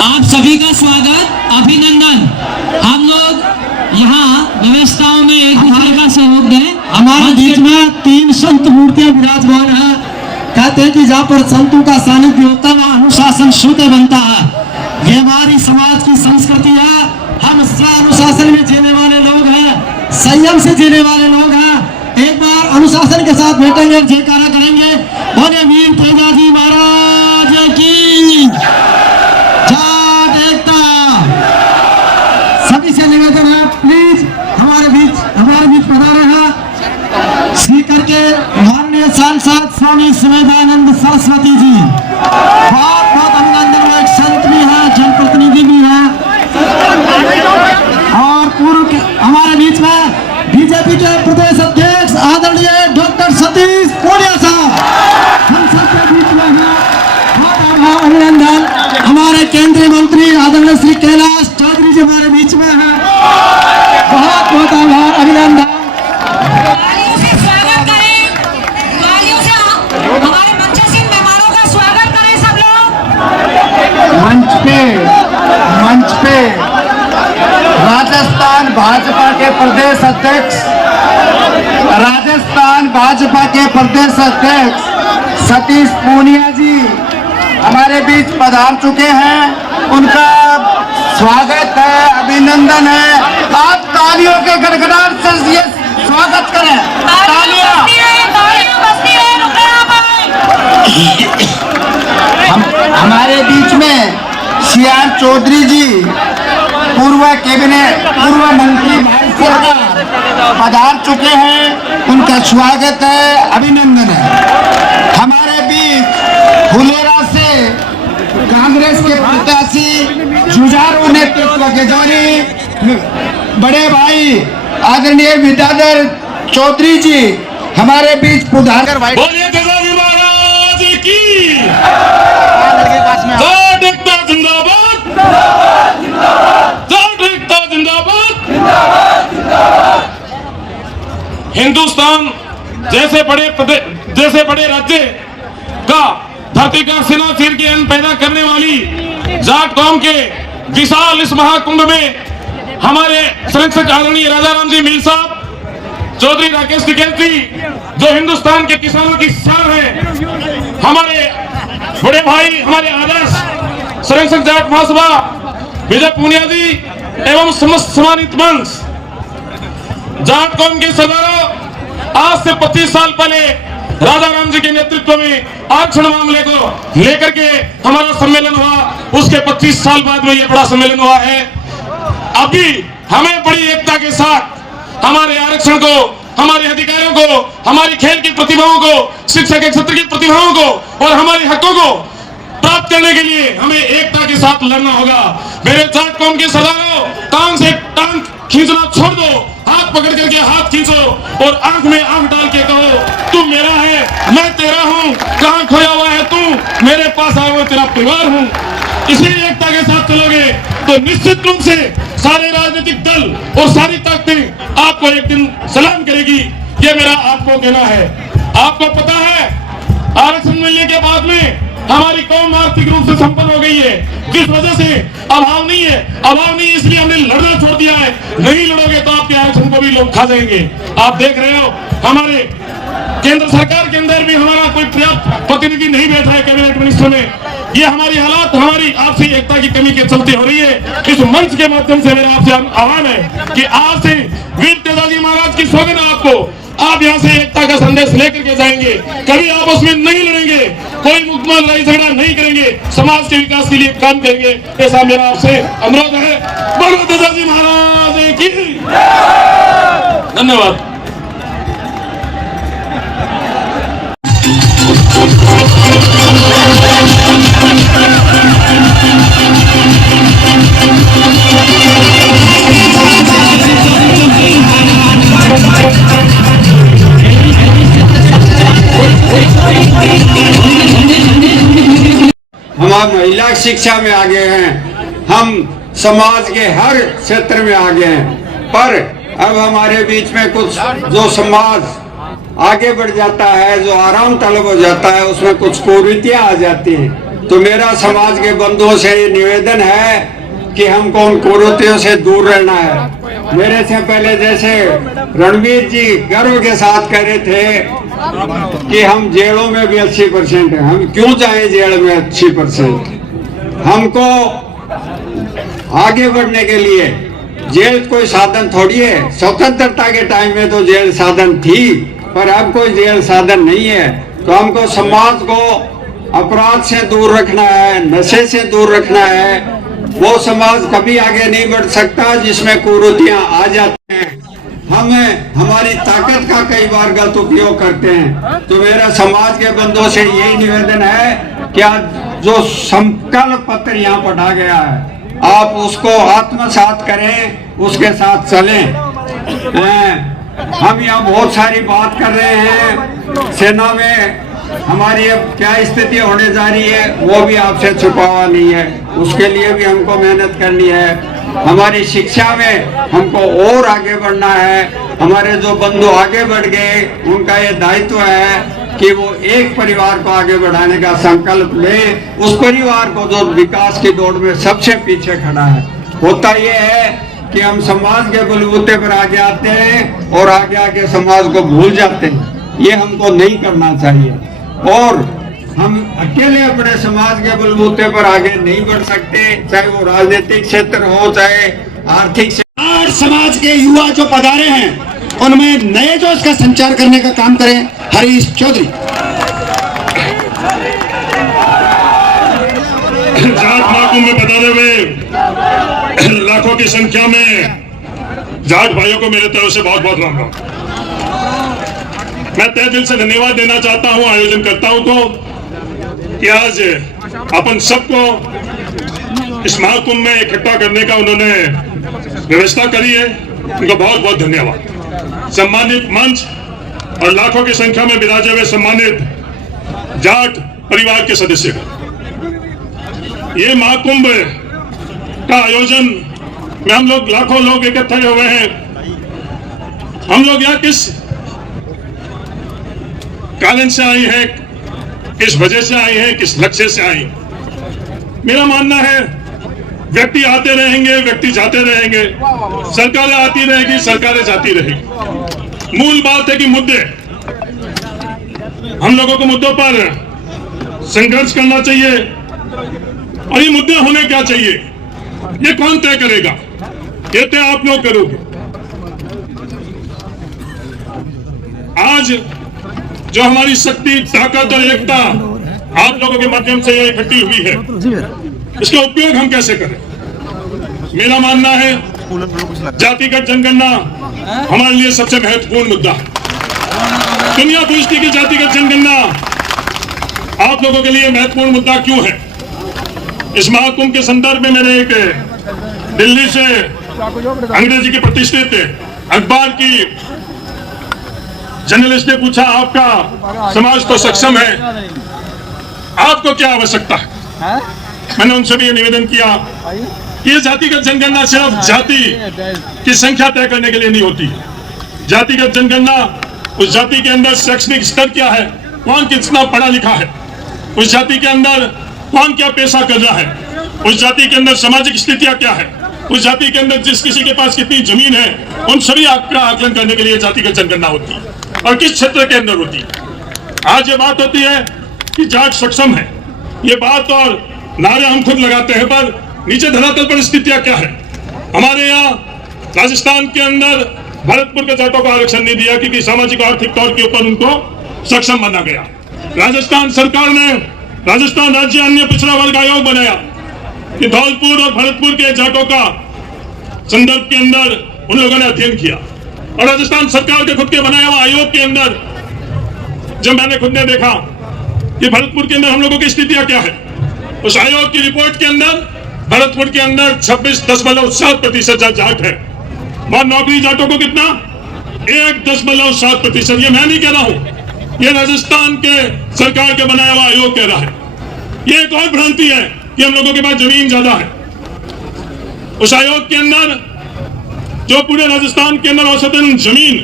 आप सभी का स्वागत, अभिनंदन। हम लोग यहाँ व्यवस्थाओं में एक दूसरे का सहयोग दें। हमारे बीच में 3 संत मूर्तियां विराजमान है। कहते हैं कि जहाँ पर संतों का सानिध्य होता है वहाँ अनुशासन शुद्ध बनता है। ये हमारी समाज की संस्कृति है। हम अनुशासन में जीने वाले लोग हैं, संयम से जीने वाले लोग हैं। एक बार अनुशासन के साथ बैठेंगे, जयकारा करेंगे, बोले वीर तेजाजी महाराज की जय। एकता सभी से निवेदन है, प्लीज हमारे बीच पधारे हैं स्पीकर के माननीय सांसद स्वामी सुमेधानंद सरस्वती जी। बहुत बहुत अभिनंदन। वो एक संत भी है, जनप्रतिनिधि भी है और पूर्व हमारे बीच में बीजेपी के प्रदेश अध्यक्ष आदरणीय डॉक्टर सतीश पूनिया साहब हम सबके बीच में हैं। बहुत अभिनंदन। हमारे केंद्रीय मंत्री आदरणीय श्री कैलाश चौधरी जी हमारे बीच में हैं। बहुत बहुत आभार, अभिनंदन। तालियों से स्वागत करें, तालियों से हमारे मंचासीन मेहमानों का स्वागत करें सब लोग। मंच पे राजस्थान भाजपा के प्रदेश अध्यक्ष सतीश पूनिया जी हमारे बीच पधार चुके हैं। उनका स्वागत है, अभिनंदन है। आप तालियों के गड़गड़ाहट से ये स्वागत करें। तालियां बजती रहे, रुकना पाए। हमारे बीच में CR चौधरी जी पूर्व मंत्री भारत सरकार पधार चुके हैं। उनका स्वागत है, अभिनंदन है। हमारे बीच फुलेरा से कांग्रेस के प्रत्याशी जुझारू नेतृत्व के जारी बड़े भाई आदरणीय विद्याधर चौधरी जी हमारे बीच पधार कर बोलिए तेजाजी महाराज की हिंदुस्तान जैसे बड़े राज्य का धरती का सिना चीर के अन्न पैदा करने वाली जाट कौम के विशाल इस महाकुंभ में हमारे संरक्षक आदरणीय राजा राम जी मील साहब, चौधरी राकेश टिकैत जी जो हिंदुस्तान के किसानों की शान है, हमारे बड़े भाई हमारे आदर्श संरक्षक जाट महासभा विजय पूनिया जी एवं समस्त सम्मानित मंच जाट कौम के सरदारों, आज से 25 साल पहले राजा राम जी के नेतृत्व में आरक्षण मामले को लेकर के हमारा सम्मेलन हुआ। उसके 25 साल बाद में ये बड़ा सम्मेलन हुआ है। अभी हमें बड़ी एकता के साथ हमारे आरक्षण को, हमारे अधिकारों को, हमारी खेल की प्रतिभाओं को, शिक्षा के क्षेत्र की प्रतिभाओं को और हमारे हकों को प्राप्त करने के लिए हमें एकता के साथ लड़ना होगा। मेरे जाट कौम के सरदारों, टांग से टांग खींचना छोड़ दो, हाथ पकड़ करके हाथ खींचो और आंख में आंख डाल के कहो तू मेरा है, मैं तेरा हूँ, कहाँ खोया हुआ है तू, मेरे पास आया हुआ तेरा परिवार हूँ। इसी एकता के साथ चलोगे तो निश्चित रूप से सारे राजनीतिक दल और सारी ताकतें आपको एक दिन सलाम करेगी। ये मेरा आपको कहना है। आपको पता है आरक्षण मिलने के बाद में हमारी कौम आर्थिक रूप से संपन्न हो गई है, जिस वजह से अभाव नहीं है। अभाव नहीं इसलिए हमने लड़ना छोड़ दिया है। नहीं लड़ोगे तो आपके आरक्षण को भी लोग खा जाएंगे। आप देख रहे हो हमारे केंद्र सरकार के अंदर भी हमारा कोई पर्याप्त प्रतिनिधि नहीं बैठा है कैबिनेट मिनिस्टर में। ये हमारी हालात हमारी आपसी एकता की कमी के चलते हो रही है। इस मंच के माध्यम से मेरा आपसे आह्वान है कि आज से वीर तेजाजी महाराज की सौगंध है आपको, आप यहाँ से एकता का संदेश लेकर के जाएंगे। कभी आपस में नहीं लड़ेंगे, कोई मुकम्मल लड़ाई झगड़ा नहीं करेंगे, समाज के विकास के लिए काम करेंगे। ऐसा मेरा आपसे अनुरोध है। बोलो तेजाजी महाराज की। धन्यवाद। हम अब महिला शिक्षा में आगे हैं, हम समाज के हर क्षेत्र में आगे हैं। पर अब हमारे बीच में कुछ जो समाज आगे बढ़ जाता है, जो आराम तलब हो जाता है, उसमें कुछ कुरीतियां आ जाती हैं। तो मेरा समाज के बंधुओं से ये निवेदन है कि हमको उन कुरीतियों से दूर रहना है। मेरे से पहले जैसे रणवीर जी गर्व के साथ कह रहे थे कि हम जेलों में भी 80% है, हम क्यों जाएं जेल में 80%? हमको आगे बढ़ने के लिए जेल कोई साधन थोड़ी है। स्वतंत्रता के टाइम में तो जेल साधन थी, पर अब कोई जेल साधन नहीं है। तो हमको समाज को अपराध से दूर रखना है, नशे से दूर रखना है। वो समाज कभी आगे नहीं बढ़ सकता जिसमें कुरीतियां आ जाती हैं। हमें हमारी ताकत का कई बार गलत उपयोग करते हैं। तो मेरा समाज के बंधुओं से यही निवेदन है कि आज जो संकल्प पत्र यहाँ पढ़ा गया है, आप उसको आत्मसात करें, उसके साथ चलें। हम यहाँ बहुत सारी बात कर रहे हैं। सेना में हमारी अब क्या स्थिति होने जा रही है वो भी आपसे छुपा हुआ नहीं है, उसके लिए भी हमको मेहनत करनी है। हमारी शिक्षा में हमको और आगे बढ़ना है। हमारे जो बंधु आगे बढ़ गए उनका ये दायित्व है कि वो एक परिवार को आगे बढ़ाने का संकल्प ले, उस परिवार को जो विकास की दौड़ में सबसे पीछे खड़ा है। होता ये है कि हम समाज के बलबूते पर आगे आते हैं और आगे आके समाज को भूल जाते हैं। ये हमको नहीं करना चाहिए और हम अकेले अपने समाज के बलबूते पर आगे नहीं बढ़ सकते, चाहे वो राजनीतिक क्षेत्र हो चाहे आर्थिक क्षेत्र। आज समाज के युवा जो पधारे हैं उनमें नए जोश का संचार करने का काम करें। हरीश चौधरी। जाट महाकुंभ में पधारे हुए लाखों की संख्या में जाट भाइयों को मेरे तरफ से बहुत बहुत राम राम। मैं तहे दिल से धन्यवाद देना चाहता हूं आयोजन करताओं को कि आज अपन सबको इस महाकुंभ में इकट्ठा करने का उन्होंने व्यवस्था करी है। उनका बहुत बहुत धन्यवाद। सम्मानित मंच और लाखों की संख्या में विराजे हुए सम्मानित जाट परिवार के सदस्य, ये महाकुंभ का आयोजन में हम लोग लाखों लोग इकट्ठे हुए हैं। हम लोग यहाँ किस कारण से आए हैं, किस वजह से आए हैं, किस लक्ष्य से आए हैं? मेरा मानना है व्यक्ति आते रहेंगे, व्यक्ति जाते रहेंगे, सरकारें आती रहेगी, सरकारें जाती रहेगी। मूल बात है कि मुद्दे, हम लोगों को मुद्दों पर संघर्ष करना चाहिए। और ये मुद्दे होने क्या चाहिए, ये कौन तय करेगा? ये तय आप लोग करोगे। आज जो हमारी शक्ति, ताकत और एकता आप लोगों के माध्यम से इकट्ठी हुई है, इसका उपयोग हम कैसे करें? मेरा मानना है जातिगत जनगणना हमारे लिए सबसे महत्वपूर्ण मुद्दा है। दुनिया पूछती कि जातिगत जनगणना आप लोगों के लिए महत्वपूर्ण मुद्दा क्यों है? इस महाकुंभ के संदर्भ में मैंने एक दिल्ली से अंग्रेजी की प्रतिष्ठित अखबार की जर्नलिस्ट ने पूछा, आपका समाज तो सक्षम है, आपको क्या आवश्यकता है? मैंने उनसे भी ये निवेदन किया कि ये जातिगत जनगणना सिर्फ जाति की संख्या तय करने के लिए नहीं होती। जातिगत जनगणना उस जाति के अंदर शैक्षणिक स्तर क्या है, कौन कितना पढ़ा लिखा है, उस जाति के अंदर कौन क्या पेशा कर रहा है, उस जाति के अंदर सामाजिक स्थितियां क्या है, उस जाति के अंदर जिस किसी के पास कितनी जमीन है, उन सभी का आकलन करने के लिए जातिगत जनगणना होती है और किस क्षेत्र के अंदर होती है। आज ये बात होती है कि जाट सक्षम है, ये बात और नारे हम खुद लगाते हैं, पर नीचे धरातल पर स्थितियां क्या है? हमारे यहाँ राजस्थान के अंदर भरतपुर के जाटों को आरक्षण नहीं दिया क्योंकि सामाजिक आर्थिक तौर के ऊपर उनको सक्षम माना गया। राजस्थान सरकार ने राजस्थान राज्य अन्य पिछड़ा वर्ग आयोग बनाया कि धौलपुर और भरतपुर के जाटों का संदर्भ के अंदर उन लोगों ने अध्ययन किया। और राजस्थान सरकार के खुद के बनाया हुआ आयोग के अंदर जब मैंने खुद ने देखा कि भरतपुर के अंदर हम लोगों की स्थितियां क्या है, उस आयोग की रिपोर्ट के अंदर भरतपुर के अंदर 26.7% जाट है। वहां नौकरी जाटों को कितना? 1.7%। ये मैं नहीं कह रहा हूं, ये राजस्थान के सरकार के बनाया हुआ आयोग कह रहा है। ये एक और भ्रांति है कि हम लोगों के पास जमीन ज्यादा है। उस आयोग के अंदर जो पूरे राजस्थान के अंदर औसतन जमीन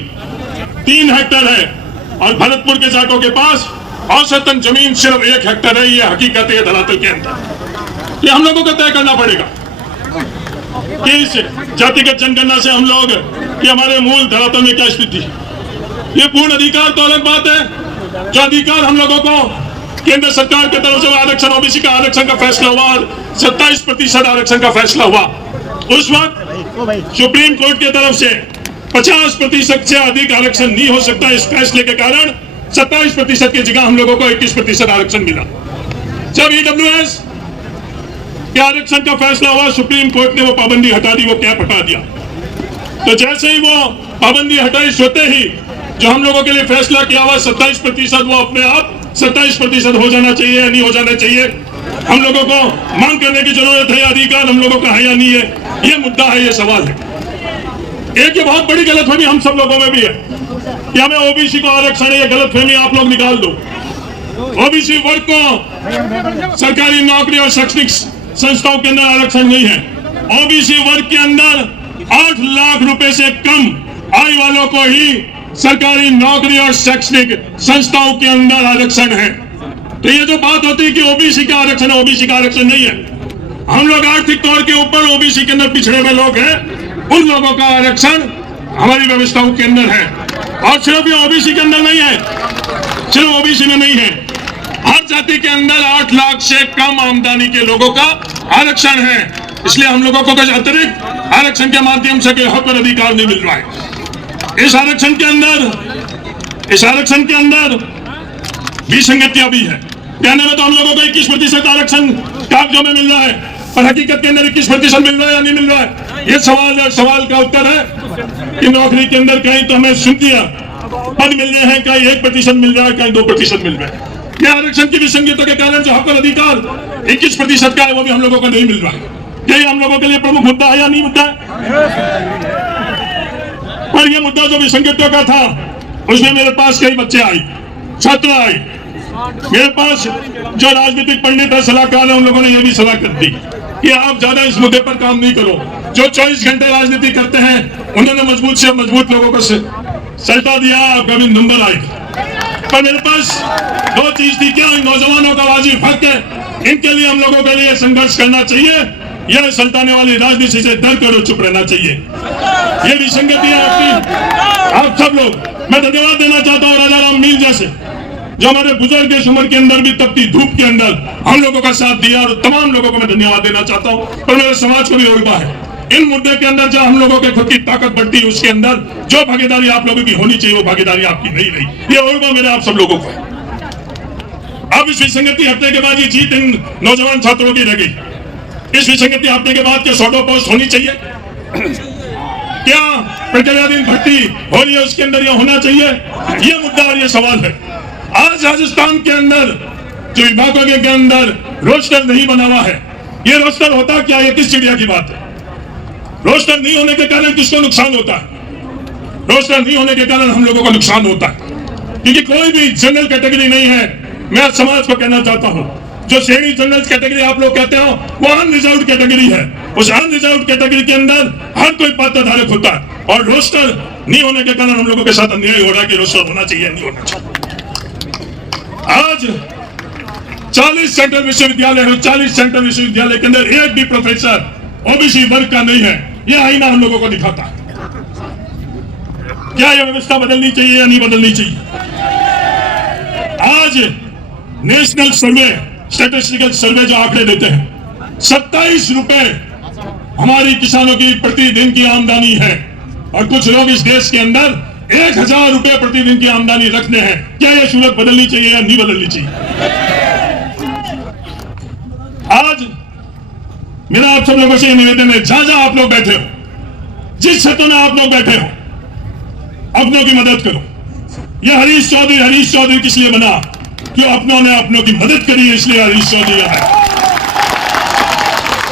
3 हेक्टेयर है और भरतपुर के जाटों के पास औसतन जमीन सिर्फ 1 हेक्टेयर है, ये हकीकत है धरातल के अंदर। ये हम लोगों को तय करना पड़ेगा कि इस जातिगत जनगणना से हम लोग कि हमारे मूल धरातल में क्या स्थिति है। ये पूर्ण अधिकार तो अलग बात है, जो अधिकार हम लोगों को केंद्र सरकार की तरफ से आरक्षण, ओबीसी का आरक्षण का फैसला हुआ, 27% आरक्षण का फैसला हुआ, उस वक्त सुप्रीम कोर्ट की तरफ से 50% से अधिक आरक्षण नहीं हो सकता। इस फैसले के कारण 27% की जगह हम लोगों को 21% आरक्षण मिला। जब ईडब्ल्यूएस के आरक्षण का फैसला हुआ, सुप्रीम कोर्ट ने वो पाबंदी हटा दी, वो कैप हटा दिया। तो जैसे ही वो पाबंदी हटाई, सोते ही जो हम लोगों के लिए फैसला किया हुआ 27%, वो अपने आप 27% हो जाना चाहिए या नहीं हो जाना चाहिए, हम लोगों को मांग करने की जरूरत है। अधिकार हम लोगों का है या नहीं है, ये मुद्दा है, ये सवाल है। एक ये बहुत बड़ी गलतफहमी हम सब लोगों में भी है कि हमें ओबीसी को आरक्षण है, ये गलतफहमी आप लोग निकाल दो। ओबीसी वर्ग को सरकारी नौकरी और शैक्षणिक संस्थाओं के अंदर आरक्षण नहीं है। ओबीसी वर्ग के अंदर 8 लाख रुपए से कम आय वालों को ही सरकारी नौकरी और शैक्षणिक संस्थाओं के अंदर आरक्षण है। तो ये जो बात होती है कि ओबीसी का आरक्षण है, ओबीसी का आरक्षण नहीं है। हम लोग आर्थिक तौर के ऊपर ओबीसी के अंदर पिछड़े हुए लोग हैं, उन लोगों का आरक्षण हमारी व्यवस्थाओं के अंदर है। और सिर्फ ये ओबीसी के अंदर नहीं है, सिर्फ ओबीसी में नहीं है, हर जाति के अंदर 8 लाख से कम आमदनी के लोगों का आरक्षण है। इसलिए हम लोगों को कुछ अतिरिक्त आरक्षण के माध्यम से हक और अधिकार नहीं मिल रहा है। इस आरक्षण के अंदर विसंगतियां भी है। कहने में तो हम लोगों को 21% आरक्षण कागजों में मिल रहा है, पर हकीकत के अंदर 21% मिल रहा है या नहीं मिल रहा है, ये सवाल का उत्तर है कि नौकरी के अंदर कहीं तो हमें सुन दिया पद मिल रहे हैं, कहीं 1% मिल रहा है, कहीं 2% मिल रहा है। ये आरक्षण की विसंगतियों के कारण जो हक और अधिकार 21% का है, वो भी हम लोगों को नहीं मिल रहा है। यही हम लोगों के लिए प्रमुख मुद्दा है या नहीं मुद्दा है? पर यह मुद्दा जो विसंगतियों का था, उसमें मेरे पास कई बच्चे आए, छात्र आए, मेरे पास जो राजनीतिक पंडित है, सलाहकार है, उन लोगों ने यह भी सलाह कर दी कि आप ज्यादा इस मुद्दे पर काम नहीं करो। जो 24 घंटे राजनीति करते हैं, उन्होंने मजबूत से मजबूत लोगों को सल्टा दिया, आपका भी नंबर आएगा। पर मेरे पास 2 चीज थी, क्या नौजवानों का वाजिब हक है, इनके लिए हम लोगों के लिए संघर्ष करना चाहिए, यह सल्टाने वाली राजनीति से डर कर चुप रहना चाहिए। ये विसंगति है आपकी, आप सब लोग। मैं धन्यवाद देना चाहता हूँ राजा राम मील जैसे, जो हमारे बुजुर्ग इस उम्र के अंदर भी तपती धूप के अंदर हम लोगों का साथ दिया, और तमाम लोगों को मैं धन्यवाद देना चाहता हूँ। पर मेरे समाज को भी उल्टा है, इन मुद्दे के अंदर जब हम लोगों के खुद की ताकत बढ़ती है, उसके अंदर जो भागीदारी आप लोगों की होनी चाहिए, वो भागीदारी आपकी नहीं रही। ये उल्टा मेरे आप सब लोगों को है। अब इस विसंगति हटने के बाद ये जीत इन नौजवान छात्रों की रह गई। इस विसंगति हटने के बाद क्या शॉर्ट पोस्ट होनी चाहिए, क्या प्रक्रियाधीन भर्ती हो रही है, उसके अंदर यह होना चाहिए, ये मुद्दा और ये सवाल है। आज राजस्थान के अंदर जो विभागों के अंदर रोस्टर नहीं बना हुआ है, ये रोस्टर होता क्या, ये किस चिड़िया की बात है? रोस्टर नहीं होने के कारण किसको नुकसान होता है? रोस्टर नहीं होने के कारण हम लोगों को नुकसान होता है, क्योंकि कोई भी जनरल कैटेगरी नहीं है। मैं समाज को कहना चाहता हूं, जो श्रेणी जनरल कैटेगरी आप लोग कहते हो, वो अनरिजर्व कैटेगरी है। उस अनरिजर्व कैटेगरी के अंदर हर कोई पात्रधारक होता है, और रोस्टर नहीं होने के कारण हम लोगों के साथ अन्याय हो रहा है कि रोस्टर होना चाहिए, नहीं होना चाहिए। आज 40 सेंट्रल विश्वविद्यालय है, 40 सेंट्रल विश्वविद्यालय के अंदर एक भी प्रोफेसर ओबीसी वर्ग का नहीं है। यह आईना हम लोगों को दिखाता है। क्या यह व्यवस्था बदलनी चाहिए या नहीं बदलनी चाहिए? आज नेशनल सर्वे, स्टैटिस्टिकल सर्वे जो आंकड़े देते हैं, 27 रुपए हमारी किसानों की प्रतिदिन की आमदनी है, और कुछ लोग इस देश के अंदर 1000 रुपए प्रतिदिन की आमदनी रखते हैं। क्या यह सूरत बदलनी चाहिए या नहीं बदलनी चाहिए? आज मेरा आप सब लोगों से यह निवेदन है, जहां जहां आप लोग बैठे हो, जिस क्षेत्र में आप लोग बैठे हो, अपनों की मदद करो। यह हरीश चौधरी किस लिए बना? क्यों? अपनों ने अपनों की मदद करी है, इसलिए हरीश चौधरी है।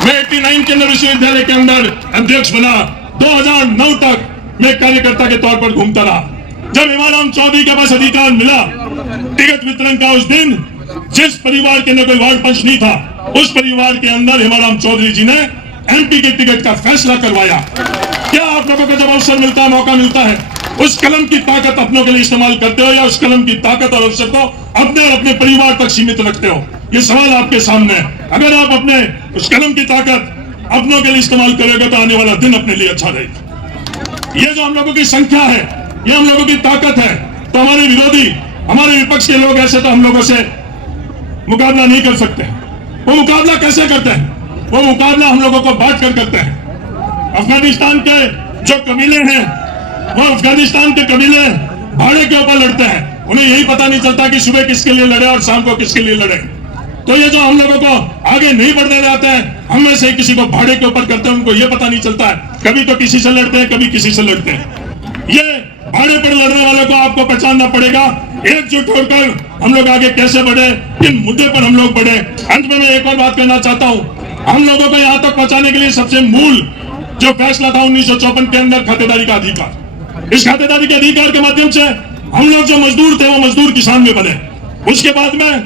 मैं 89 के अंदर विश्वविद्यालय के अंदर अध्यक्ष बना, 2009 तक मैं कार्यकर्ता के तौर पर घूमता रहा। जब हिमाराम चौधरी के पास अधिकार मिला टिकट वितरण का, उस दिन जिस परिवार के अंदर कोई वार्ड पंच नहीं था, उस परिवार के अंदर हिमाराम चौधरी जी ने एमपी के टिकट का फैसला करवाया। क्या आप लोगों को जब अवसर मिलता है, मौका मिलता है, उस कलम की ताकत अपनों के लिए इस्तेमाल करते हो या उस कलम की ताकत और अवसर को अपने और अपने परिवार तक सीमित रखते हो? ये सवाल आपके सामने है। अगर आप अपने उस कलम की ताकत अपनों के लिए इस्तेमाल करोगे तो आने वाला दिन अपने लिए अच्छा रहेगा। ये जो हम लोगों की संख्या है, ये हम लोगों की ताकत है। तो हमारे विरोधी, हमारे विपक्ष के लोग ऐसे तो हम लोगों से मुकाबला नहीं कर सकते। वो मुकाबला कैसे करते हैं? वो मुकाबला हम लोगों को बांट कर करते हैं। अफगानिस्तान के जो कबीले हैं, वो अफगानिस्तान के कबीले भाड़े के ऊपर लड़ते हैं। उन्हें यही पता नहीं चलता कि सुबह किसके लिए लड़े और शाम को किसके लिए लड़े। तो ये जो हम लोगों को आगे नहीं बढ़ने देते हैं, हम में से किसी को भाड़े के ऊपर करते हैं, उनको ये पता नहीं चलता है। कभी तो किसी से लड़ते हैं, कभी किसी से लड़ते हैं। ये भाड़े पर लड़ने वालों को आपको पहचानना पड़ेगा। एकजुट होकर हम लोग आगे कैसे बढ़े, किन मुद्दे पर हम लोग बढ़े। अंत में मैं एक और बात करना चाहता हूं। हम लोगों को यहाँ तक पहुंचाने के लिए सबसे मूल जो फैसला था 1954 के अंदर खातेदारी का अधिकार। इस खातेदारी के अधिकार के माध्यम से हम लोग जो मजदूर थे वो मजदूर किसान में बने। उसके बाद में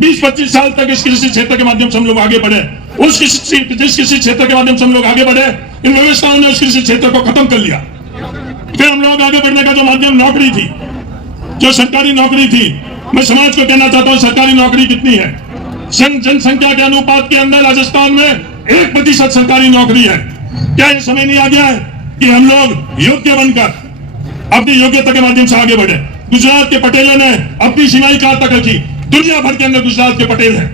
20-25 साल तक इस कृषि क्षेत्र के माध्यम से हम लोग आगे बढ़े। जिस कृषि क्षेत्र के माध्यम से हम लोग आगे बढ़े, इन व्यवस्थाओं ने उस कृषि क्षेत्र को खत्म कर लिया। फिर हम लोग आगे बढ़ने का जो माध्यम नौकरी थी, जो सरकारी नौकरी थी, मैं समाज को कहना चाहता हूं सरकारी नौकरी कितनी है। जनसंख्या के अनुपात के अंदर राजस्थान में 1% सरकारी नौकरी है। क्या ये समय नहीं आ गया है कि हम लोग योग्य बनकर अपनी योग्यता के माध्यम से आगे बढ़े? गुजरात के पटेलों ने अपनी सीमाई कहां तक रखी? दुनिया भर के अंदर गुजरात के पटेल हैं।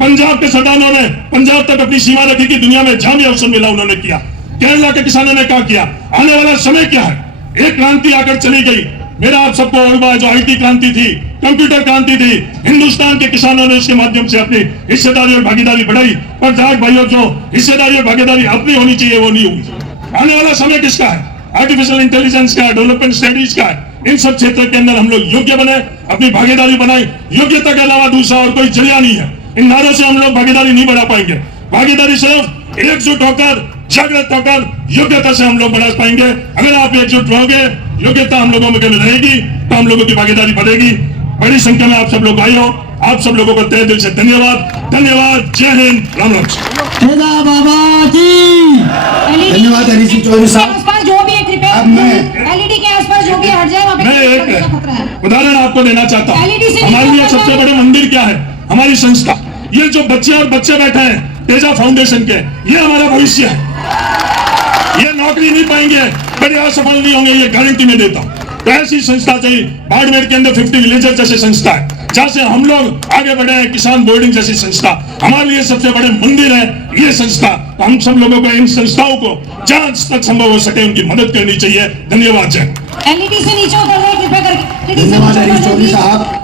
पंजाब के सरदारों ने पंजाब तक अपनी सीमा रखी कि दुनिया में जहां भी अवसर मिला उन्होंने किया। केरला के किसानों ने क्या किया? आने वाला समय क्या है? एक क्रांति आकर चली गई। मेरा आप सबको अनुभव, जो IT क्रांति थी, कंप्यूटर क्रांति थी, हिंदुस्तान के किसानों ने इसके माध्यम से अपनी हिस्सेदारी और भागीदारी बढ़ाई। पर जाट भाइयों, जो हिस्सेदारी और भागीदारी अपनी होनी चाहिए वो नहीं हुई। आने वाला समय किसका है? आर्टिफिशियल इंटेलिजेंस का, डेवलपमेंट स्टडीज का है। इन सब क्षेत्र के अंदर हम लोग योग्य बने, अपनी भागीदारी बनाई। योग्यता के अलावा दूसरा और कोई जरिया नहीं है। इन नारों से हम लोग भागीदारी नहीं बढ़ा पाएंगे। भागीदारी सिर्फ एकजुट होकर, जागृत होकर योग्यता से हम लोग बढ़ा पाएंगे। अगर आप एकजुट रहोगे, योग्यता हम लोगों में रहेगी, तो हम लोगों की भागीदारी बढ़ेगी। बड़ी संख्या में आप सब लोग आए हो। आप सब लोगों को तहे दिल से धन्यवाद। धन्यवाद। जय हिंद। राम राम। बाबा की धन्यवाद हरीश सिंह चौधरी साहब। आसपास जो भी कृपया अब मैं LED के आसपास जो भी हट जाए वहाँ पे मैं एक उदाहरण आपको देना चाहता हूँ। LED से हमारे लिए सबसे बड़े मंदिर क्या है? हमारी संस्था। ये जो बच्चे और बच्चे बैठे हैं तेजा फाउंडेशन के, ये हमारा भविष्य है। ये नौकरी नहीं पाएंगे, बड़े असफल नहीं होंगे, ये गारंटी में देता हूँ। तो ऐसी संस्था चाहिए। बाड़मेर के अंदर 50 विलेजर जैसे संस्था है, जहाँ से हम लोग आगे बढ़े हैं। किसान बोर्डिंग जैसी संस्था हमारे लिए सबसे बड़े मंदिर है ये संस्था। तो हम सब लोगों को इन संस्थाओं को जहाँ तक संभव हो सके उनकी मदद करनी चाहिए। धन्यवाद। जय। LED से नीचे उतर जाए कृपया करके। धन्यवाद हरीश चौधरी साहब।